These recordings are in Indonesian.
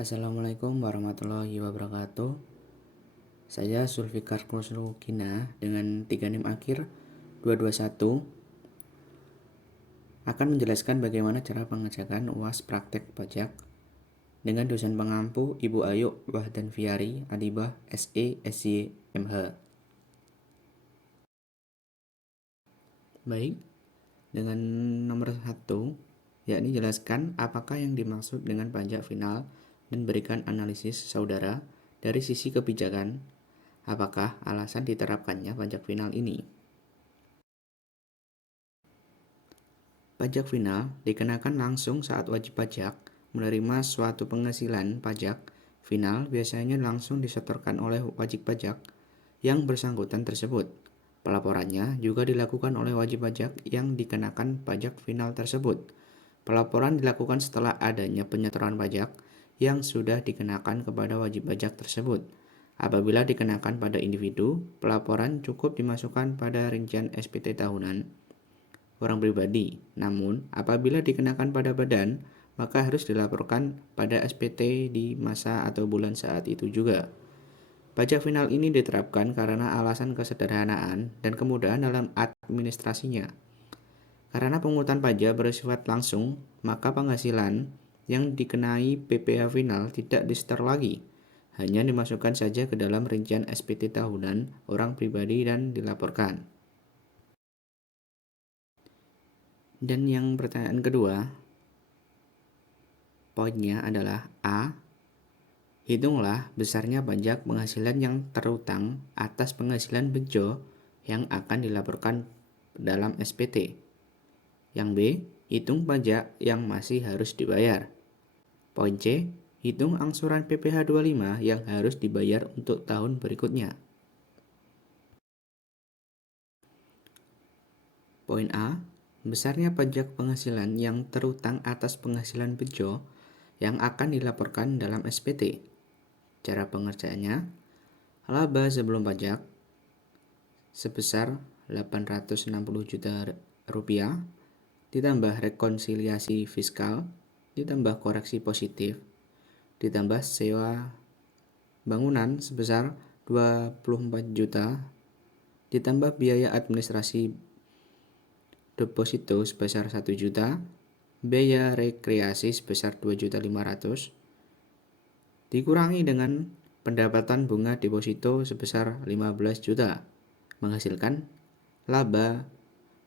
Assalamualaikum warahmatullahi wabarakatuh. Saya Zulfikar Kusnukina dengan 3 NIM akhir 221 akan menjelaskan bagaimana cara pengerjaan UAS praktek pajak dengan dosen pengampu Ibu Ayu Wahdanviari Adibah SE SY MH. Baik, dengan nomor 1, yakni jelaskan apakah yang dimaksud dengan pajak final dan berikan analisis saudara dari sisi kebijakan. Apakah alasan diterapkannya pajak final ini? Pajak final dikenakan langsung saat wajib pajak menerima suatu penghasilan pajak final biasanya langsung disetorkan oleh wajib pajak yang bersangkutan tersebut. Pelaporannya juga dilakukan oleh wajib pajak yang dikenakan pajak final tersebut. Pelaporan dilakukan setelah adanya penyetoran pajak yang sudah dikenakan kepada wajib pajak tersebut. Apabila dikenakan pada individu, pelaporan cukup dimasukkan pada rincian SPT tahunan orang pribadi. Namun, apabila dikenakan pada badan, maka harus dilaporkan pada SPT di masa atau bulan saat itu juga. Pajak final ini diterapkan karena alasan kesederhanaan dan kemudahan dalam administrasinya. Karena pungutan pajak bersifat langsung, maka penghasilan yang dikenai PPh final tidak disetor lagi, hanya dimasukkan saja ke dalam rincian SPT tahunan orang pribadi dan dilaporkan. Dan yang pertanyaan kedua, poinnya adalah A. Hitunglah besarnya pajak penghasilan yang terutang atas penghasilan bejo yang akan dilaporkan dalam SPT. Yang B. Hitung pajak yang masih harus dibayar. Poin C. Hitung angsuran PPh 25 yang harus dibayar untuk tahun berikutnya. Poin A. Besarnya pajak penghasilan yang terutang atas penghasilan bejo yang akan dilaporkan dalam SPT. Cara pengerjaannya, laba sebelum pajak sebesar 860 juta rupiah, ditambah rekonsiliasi fiskal, ditambah koreksi positif, ditambah sewa bangunan sebesar 24 juta, ditambah biaya administrasi deposito sebesar 1 juta, biaya rekreasi sebesar 2.500.000, dikurangi dengan pendapatan bunga deposito sebesar 15 juta, menghasilkan laba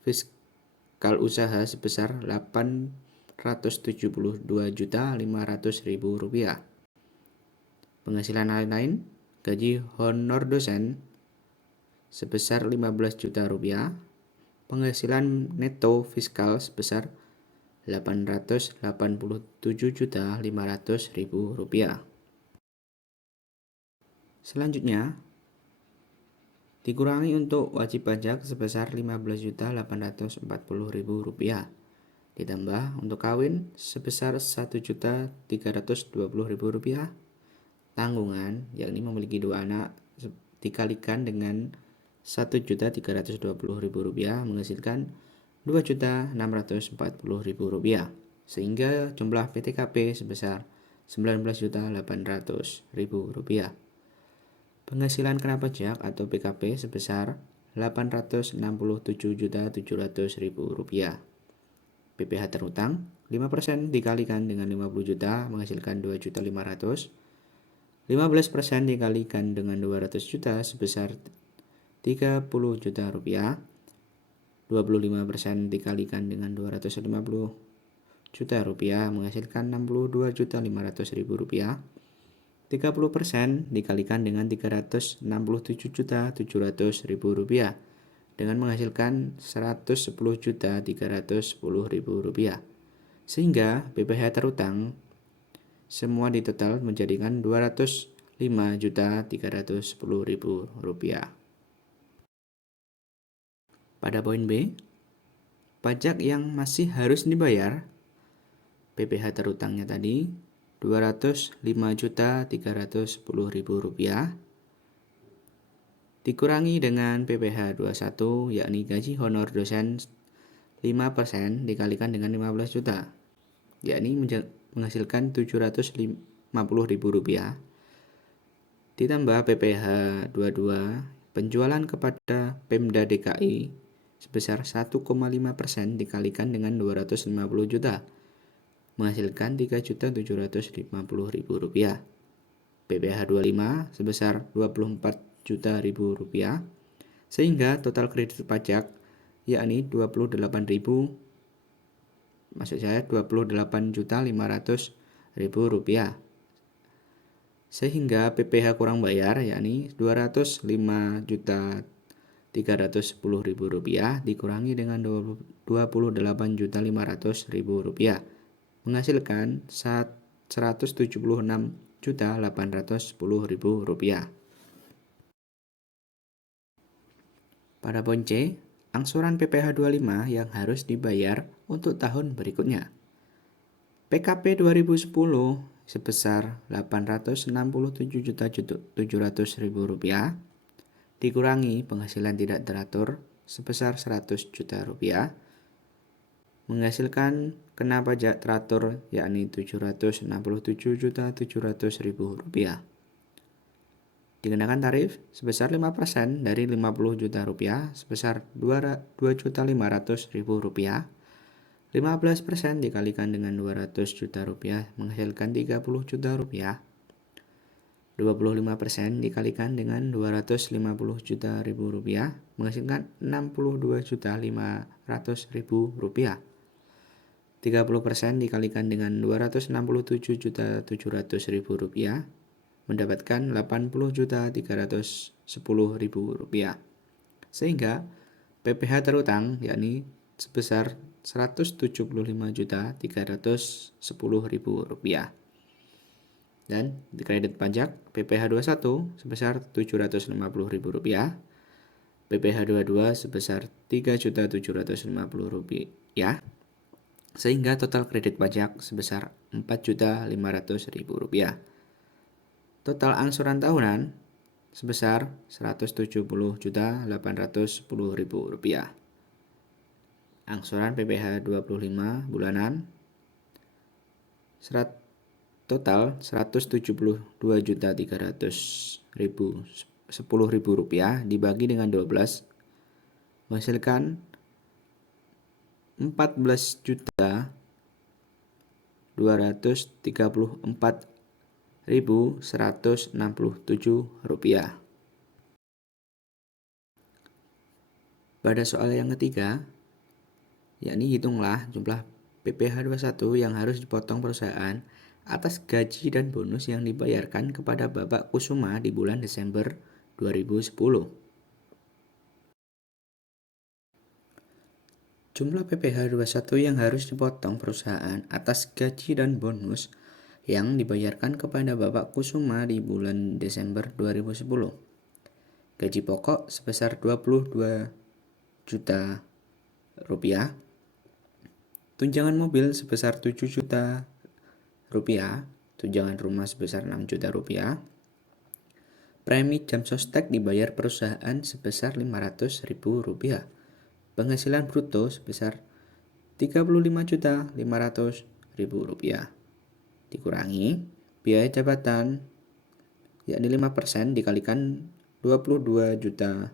fiskal usaha sebesar 872.500.000 rupiah. Penghasilan lain-lain, gaji honor dosen sebesar 15 juta rupiah, penghasilan neto fiskal sebesar 887.500.000 rupiah. Selanjutnya, dikurangi untuk wajib pajak sebesar 15.840.000 rupiah, ditambah untuk kawin sebesar 1.320.000 rupiah, tanggungan yakni memiliki 2 anak dikalikan dengan 1.320.000 rupiah menghasilkan 2.640.000 rupiah, sehingga jumlah PTKP sebesar 19.800.000 rupiah. Penghasilan kena pajak atau PKP sebesar 867.700.000 rupiah. PPh terutang 5% dikalikan dengan 50 juta menghasilkan 2.500.000. 15% dikalikan dengan 200 juta sebesar 30 juta rupiah. 25% dikalikan dengan 250 juta rupiah menghasilkan 62.500.000 rupiah. 30% dikalikan dengan 367.700.000 rupiah dengan menghasilkan 110.310.000 rupiah. Sehingga PPh terutang semua ditotal menjadikan 205.310.000 rupiah. Pada poin B, pajak yang masih harus dibayar, PPh terutangnya tadi 205.310.000 rupiah, dikurangi dengan PPh 21 yakni gaji honor dosen 5% dikalikan dengan 15 juta, yakni menghasilkan Rp250.000 ditambah PPh 22 penjualan kepada Pemda DKI sebesar 1,5% dikalikan dengan 250 juta menghasilkan Rp3.750.000. PPh 25 sebesar Rp24 juta sehingga total kredit pajak yakni Rp28.500.000 sehingga PPh kurang bayar yakni Rp205.310.000 dikurangi dengan Rp28.500.000 menghasilkan Rp176.810.000. Pada poin C, angsuran PPh 25 yang harus dibayar untuk tahun berikutnya. PKP 2010 sebesar Rp867.700.000 dikurangi penghasilan tidak teratur sebesar Rp100 juta menghasilkan kena pajak teratur yakni Rp767.700.000. Dikenakan tarif sebesar 5% dari Rp50 juta sebesar Rp2.500.000. 15% dikalikan dengan Rp200 juta menghasilkan Rp30 juta. 25% dikalikan dengan Rp250 juta menghasilkan Rp62.500.000. 30% dikalikan dengan Rp267.700.000 mendapatkan Rp80.310.000. Sehingga PPh terutang yakni sebesar Rp175.310.000. Dan di kredit pajak PPh 21 sebesar Rp750.000, PPh 22 sebesar Rp3.750.000, sehingga total kredit pajak sebesar Rp4.500.000. Total angsuran tahunan sebesar Rp170.810.000. Angsuran PPh 25 bulanan total Rp172.310.000 dibagi dengan 12 menghasilkan Rp14.234.167. Pada soal yang ketiga, yakni hitunglah jumlah PPh 21 yang harus dipotong perusahaan atas gaji dan bonus yang dibayarkan kepada Bapak Kusuma di bulan Desember 2010. Jumlah PPh 21 yang harus dipotong perusahaan atas gaji dan bonus yang dibayarkan kepada Bapak Kusuma di bulan Desember 2010. Gaji pokok sebesar Rp22 juta. Tunjangan mobil sebesar Rp7 juta. Tunjangan rumah sebesar Rp6 juta. Premi jam sostek dibayar perusahaan sebesar Rp500.000. Penghasilan bruto sebesar Rp35.500.000. Dikurangi biaya jabatan yakni 5% dikalikan Rp22 juta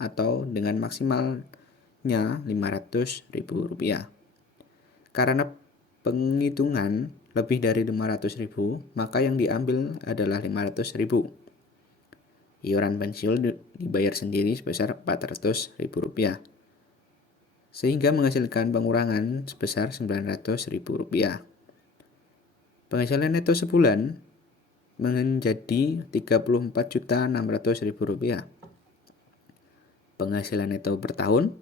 atau dengan maksimalnya Rp500.000. Karena penghitungan lebih dari Rp500.000, maka yang diambil adalah Rp500.000. Iuran pensiun dibayar sendiri sebesar Rp400.000. Sehingga menghasilkan pengurangan sebesar Rp900.000. Penghasilan neto sebulan menjadi Rp34.600.000. Penghasilan neto per tahun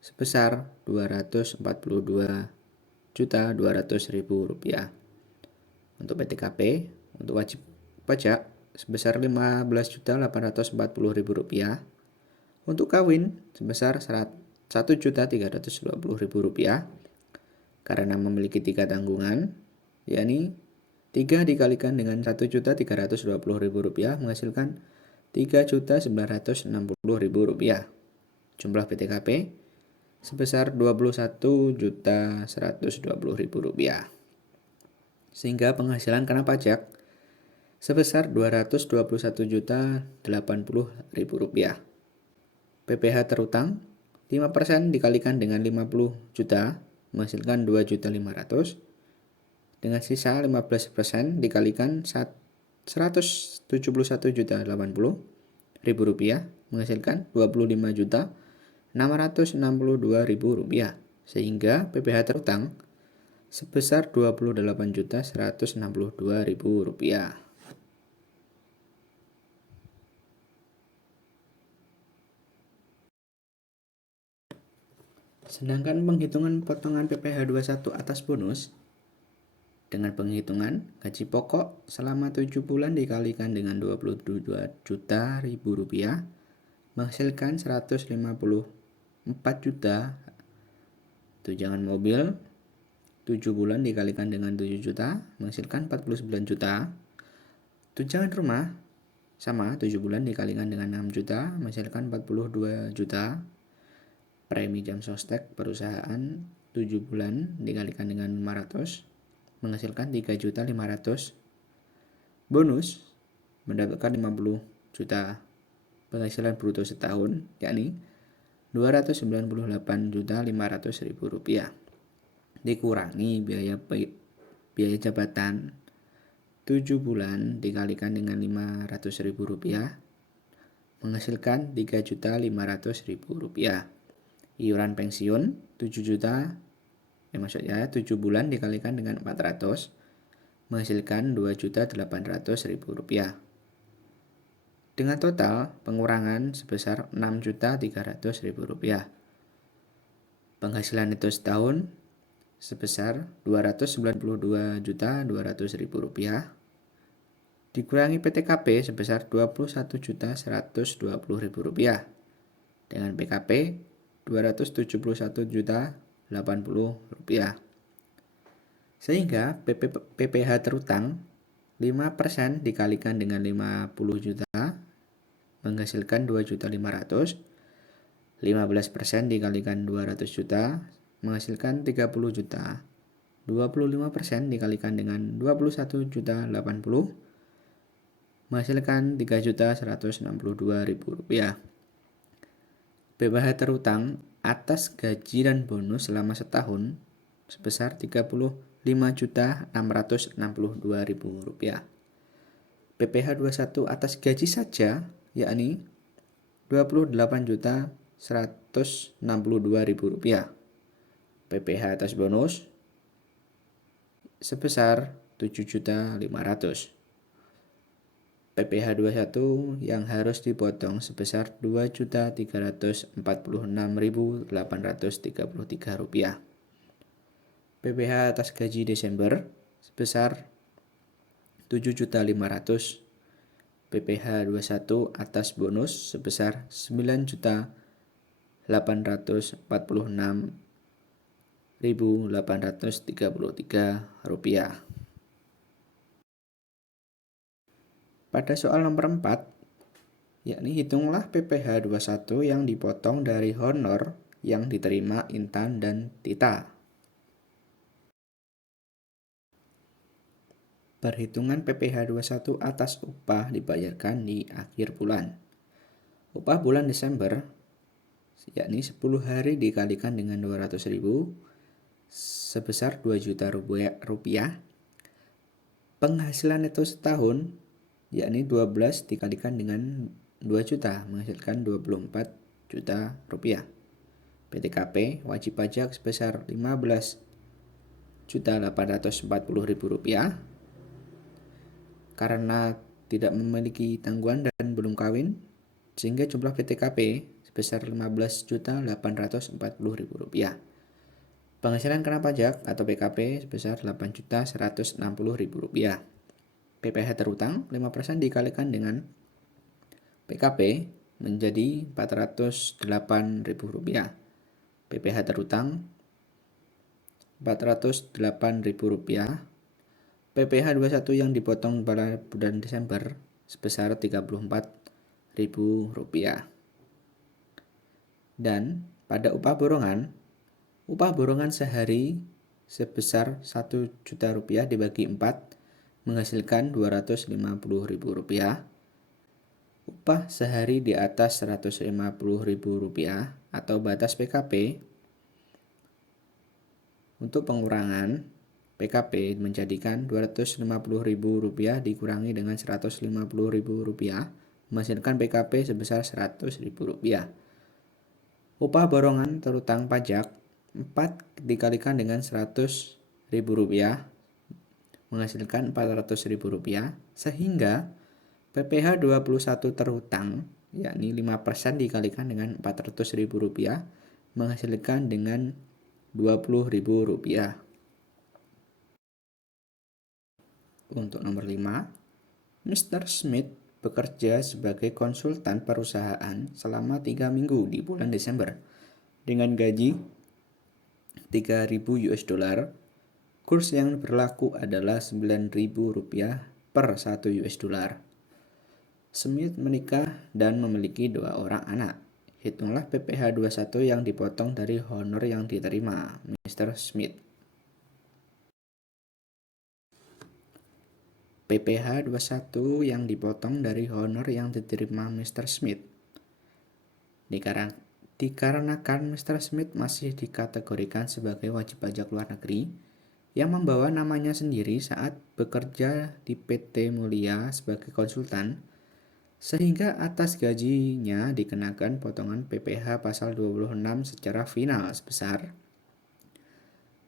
sebesar Rp242.200.000. Untuk PTKP, untuk wajib pajak sebesar Rp15.840.000. Untuk kawin sebesar Rp1.320.000 karena memiliki 3 tanggungan, yakni 3 dikalikan dengan Rp1.320.000 menghasilkan Rp3.960.000. Jumlah PTKP sebesar Rp21.120.000. sehingga penghasilan kena pajak sebesar Rp221.080.000. PPh terutang 5% dikalikan dengan 50 juta menghasilkan 2.500.000, dengan sisa 15% dikalikan 171.080.000 menghasilkan Rp25.662.000, sehingga PPh terutang sebesar Rp28.162.000. Sedangkan penghitungan potongan PPh 21 atas bonus dengan penghitungan gaji pokok selama 7 bulan dikalikan dengan Rp22 juta menghasilkan Rp154 juta. Tunjangan mobil 7 bulan dikalikan dengan 7 juta menghasilkan Rp49 juta. Tunjangan rumah sama 7 bulan dikalikan dengan 6 juta menghasilkan Rp42 juta. Premi jam sostek perusahaan 7 bulan dikalikan dengan 500 menghasilkan Rp3.500.000. Bonus mendapatkan Rp50 juta penghasilan bruto setahun, yakni Rp298.500.000. Dikurangi biaya jabatan 7 bulan dikalikan dengan Rp500.000 menghasilkan Rp3.500.000. Iuran pensiun 7 juta, 7 bulan dikalikan dengan 400 menghasilkan Rp2.800.000. Dengan total pengurangan sebesar Rp6.300.000. Penghasilan neto setahun sebesar Rp292.200.000 dikurangi PTKP sebesar Rp21.120.000 dengan PKP Rp271.080.000, sehingga PPh terutang 5% dikalikan dengan 50 juta menghasilkan Rp2.500.000, 15% dikalikan 200 juta menghasilkan Rp30 juta, 25% dikalikan dengan Rp21.080.000 menghasilkan Rp3.162.000. PPh terutang atas gaji dan bonus selama setahun sebesar Rp35.662.000. PPh 21 atas gaji saja yakni Rp28.162.000. PPh atas bonus sebesar Rp7.500.000. PPh 21 yang harus dipotong sebesar Rp2.346.833. PPh atas gaji Desember sebesar Rp7.500.000. PPh 21 atas bonus sebesar Rp9.846.833. Pada soal nomor 4, yakni hitunglah PPh 21 yang dipotong dari honor yang diterima Intan dan Tita. Perhitungan PPh 21 atas upah dibayarkan di akhir bulan. Upah bulan Desember yakni 10 hari dikalikan dengan 200.000 sebesar Rp2 juta. Penghasilan neto setahun yakni 12 dikalikan dengan 2 juta menghasilkan Rp24 juta. PTKP wajib pajak sebesar Rp15.840.000 karena tidak memiliki tanggungan dan belum kawin, sehingga jumlah PTKP sebesar Rp15.840.000. Penghasilan kena pajak atau PKP sebesar Rp8.160.000. PPh terutang 5% dikalikan dengan PKP menjadi Rp408.000. PPh terutang Rp408.000. PPh 21 yang dipotong pada bulan Desember sebesar Rp34.000. Dan pada upah borongan sehari sebesar Rp1.000.000 dibagi 4 menghasilkan Rp250.000. Upah sehari di atas Rp150.000 atau batas PKP. Untuk pengurangan PKP menjadikan Rp250.000 dikurangi dengan Rp150.000 menghasilkan PKP sebesar Rp100.000. Upah borongan terutang pajak 4 dikalikan dengan Rp100.000 menghasilkan Rp400.000 sehingga PPh 21 terhutang yakni 5% dikalikan dengan Rp400.000 menghasilkan dengan Rp20.000. Untuk nomor 5, Mr. Smith bekerja sebagai konsultan perusahaan selama 3 minggu di bulan Desember dengan gaji $3.000. Kurs yang berlaku adalah Rp9.000 per $1. Smith menikah dan memiliki 2 orang anak. Hitunglah PPh 21 yang dipotong dari honor yang diterima Mr. Smith. PPh 21 yang dipotong dari honor yang diterima Mr. Smith. Dikarenakan Mr. Smith masih dikategorikan sebagai wajib pajak luar negeri yang membawa namanya sendiri saat bekerja di PT Mulia sebagai konsultan, sehingga atas gajinya dikenakan potongan PPh pasal 26 secara final sebesar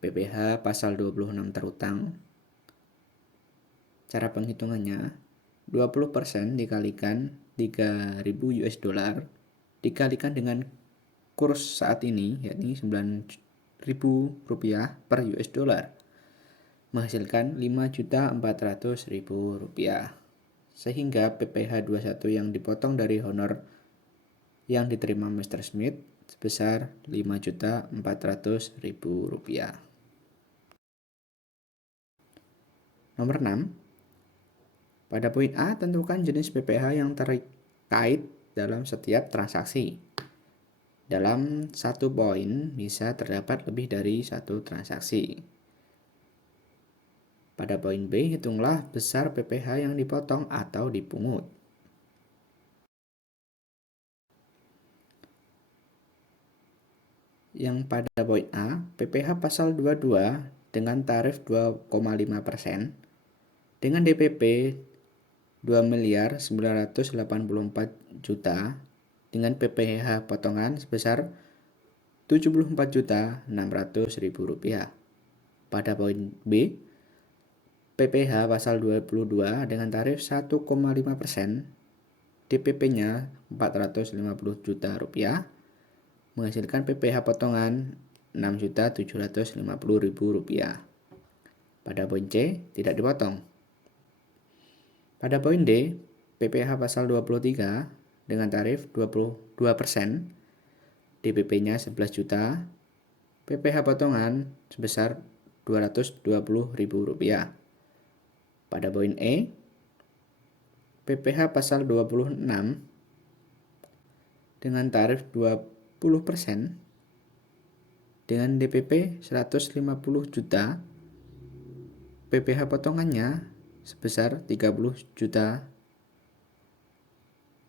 PPh pasal 26 terutang. Cara penghitungannya 20% dikalikan $3.000 dikalikan dengan kurs saat ini yakni Rp9.000 per $, menghasilkan Rp5.400.000. Sehingga PPh 21 yang dipotong dari honor yang diterima Mr. Smith sebesar Rp5.400.000. Nomor 6. Pada poin A, tentukan jenis PPh yang terkait dalam setiap transaksi. Dalam satu poin bisa terdapat lebih dari satu transaksi. Pada poin B, hitunglah besar PPh yang dipotong atau dipungut. Yang pada poin A, PPh pasal 22 dengan tarif 2,5% dengan DPP Rp2.984.000.000 dengan PPh potongan sebesar Rp74.600.000. Pada poin B, PPh pasal 22 dengan tarif 1,5%, DPP-nya Rp450.000.000 menghasilkan PPh potongan Rp6.750.000. Pada poin C, tidak dipotong. Pada poin D, PPh pasal 23 dengan tarif 22%, DPP-nya Rp11 juta, PPh potongan sebesar Rp220.000. Pada poin E, PPh pasal 26 dengan tarif 20% dengan DPP Rp150 juta, PPh potongannya sebesar Rp30 juta.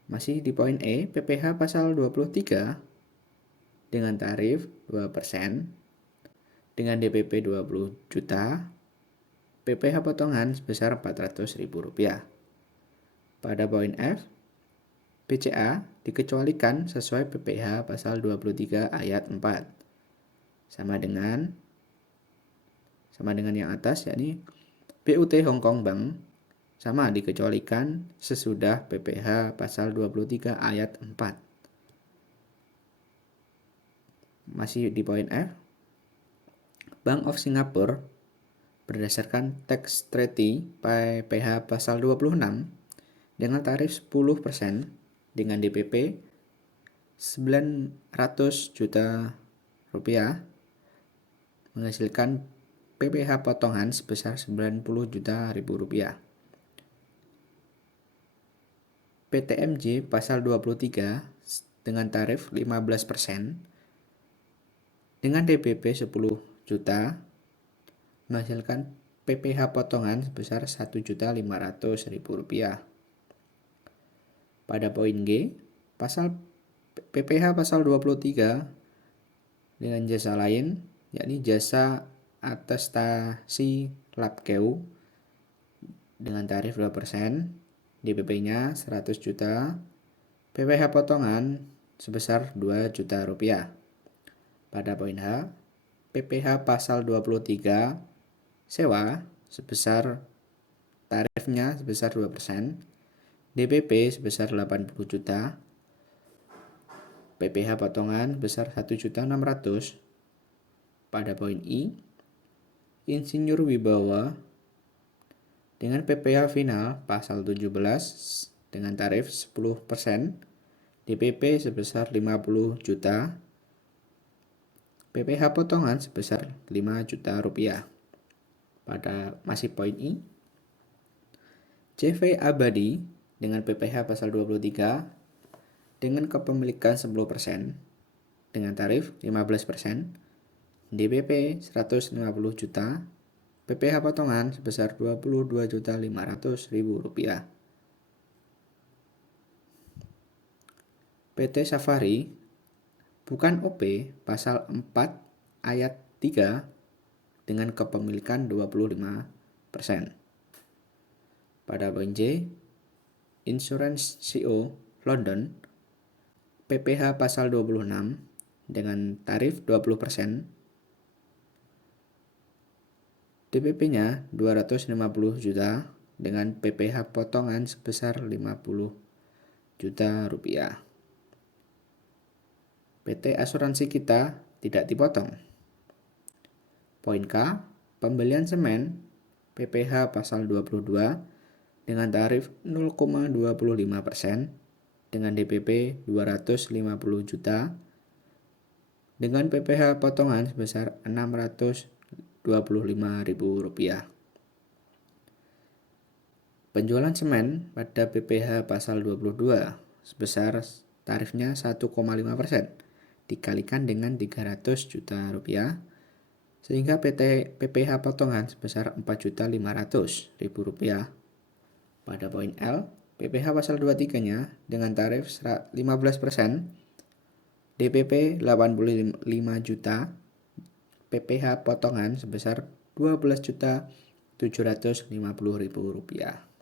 Masih di poin E, PPh pasal 23 dengan tarif 2% dengan DPP Rp20 juta, PPh potongan sebesar Rp400.000. Pada poin F, BCA dikecualikan sesuai PPh pasal 23 ayat 4. Sama dengan yang atas, yakni BUT Hong Kong Bank sama dikecualikan sesudah PPh pasal 23 ayat 4. Masih di poin F, Bank of Singapore berdasarkan tax treaty PPh pasal 26 dengan tarif 10% dengan DPP Rp900 juta menghasilkan PPh potongan sebesar Rp90 juta. PTMJ pasal 23 dengan tarif 15% dengan DPP 10 juta, menghasilkan PPh potongan sebesar Rp1.500.000. Pada poin G, PPh pasal 23 dengan jasa lain, yakni jasa atestasi LabKeu dengan tarif 2%, DPP-nya 100 juta, PPh potongan sebesar Rp2 juta. Pada poin H, PPh pasal 23 sewa tarifnya sebesar 2%, DPP sebesar 80 juta, PPh potongan sebesar 1.600.000. Pada poin I, Insinyur Wibawa dengan PPh final pasal 17 dengan tarif 10%, DPP sebesar 50 juta, PPh potongan sebesar Rp5 juta. Pada masih poin I, CV Abadi dengan PPh pasal 23 dengan kepemilikan 10% dengan tarif 15%, DPP 150 juta, PPh potongan sebesar Rp22.500.000. PT Safari bukan OP pasal 4 ayat 3 dengan kepemilikan 25%. Pada poin J, Insurance CO London PPh pasal 26 dengan tarif 20%, DPP-nya 250 juta dengan PPh potongan sebesar Rp50 juta. PT Asuransi Kita tidak dipotong. Poin K, pembelian semen PPh pasal 22 dengan tarif 0,25% dengan DPP 250 juta dengan PPh potongan sebesar Rp625.000. Penjualan semen pada PPh pasal 22 sebesar tarifnya 1,5% dikalikan dengan Rp300 juta sehingga PPh potongan sebesar Rp4.500.000. Pada poin L, PPh pasal 23-nya dengan tarif 15%, DPP 85 juta, PPh potongan sebesar Rp12.750.000.